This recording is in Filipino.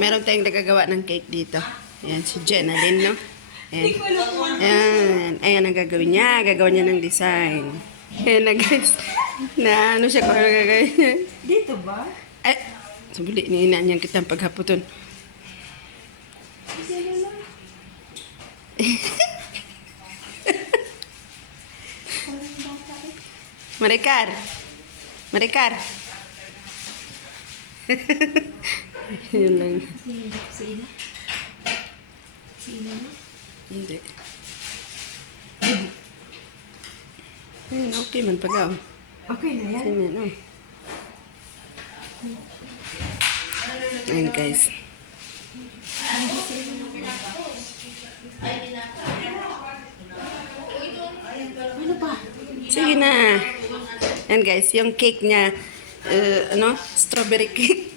Meron tayong nagagawa ng cake dito. Ayan, si Jenalyn, no? Ayan. Ayan. Ayan ang gagawin niya. Gagawin niya ng design. Ayan na, guys. Na ano siya kung ano gagawin niya. Dito ba? Ay, sabuli, niinaan niyang kitang paghaputon. Marikar. Marikar. Yun lang. Sino? Sino? Hindi. Ayun, okay man pag ako. Okay na yan. Ayan, oh. Ayan, guys. Ano ba? Sige na. Ayan, guys. Yung cake niya, strawberry cake.